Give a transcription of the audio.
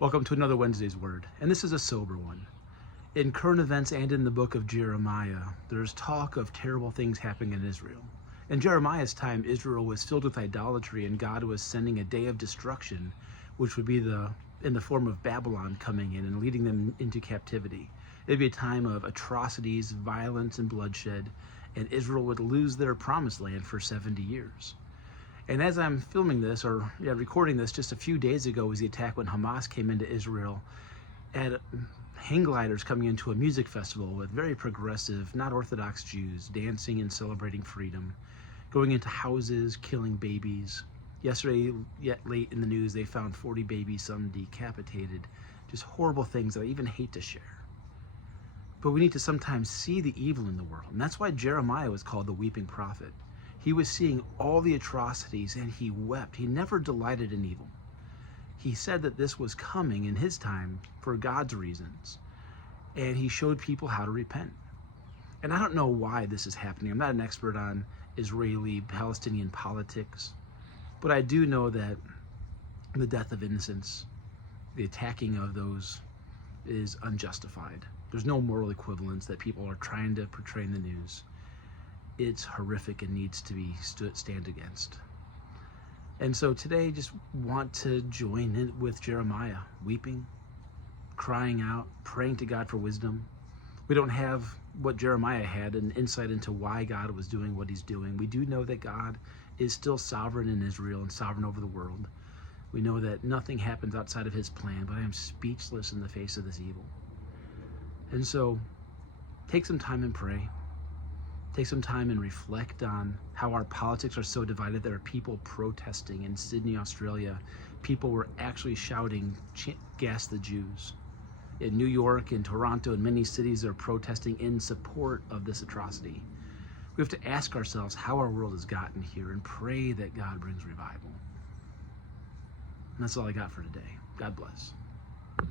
Welcome to another Wednesday's Word, and this is a sober one. In current events and in the book of Jeremiah, there's talk of terrible things happening in Israel. In Jeremiah's time, Israel was filled with idolatry, and God was sending a day of destruction, which would be in the form of Babylon coming in and leading them into captivity. It'd be a time of atrocities, violence, and bloodshed, and Israel would lose their promised land for 70 years. And as I'm recording this, just a few days ago was the attack when Hamas came into Israel at hang gliders coming into a music festival with very progressive, not Orthodox Jews dancing and celebrating freedom, going into houses, killing babies. Yesterday, yet late in the news, they found 40 babies, some decapitated. Just horrible things that I even hate to share. But we need to sometimes see the evil in the world. And that's why Jeremiah was called the weeping prophet. He was seeing all the atrocities and he wept. He never delighted in evil. He said that this was coming in his time for God's reasons. And he showed people how to repent. And I don't know why this is happening. I'm not an expert on Israeli-Palestinian politics. But I do know that the death of innocents, the attacking of those, is unjustified. There's no moral equivalence that people are trying to portray in the news. It's horrific and needs to be stand against. And so today, just want to join in with Jeremiah, weeping, crying out, praying to God for wisdom. We don't have what Jeremiah had, an insight into why God was doing what he's doing. We do know that God is still sovereign in Israel and sovereign over the world. We know that nothing happens outside of his plan, but I am speechless in the face of this evil. And so take some time and pray. Take some time and reflect on how our politics are so divided. There are people protesting in Sydney, Australia. People were actually shouting, "Gas the Jews." In New York and Toronto and many cities are protesting in support of this atrocity. We have to ask ourselves how our world has gotten here and pray that God brings revival. And that's all I got for today. God bless.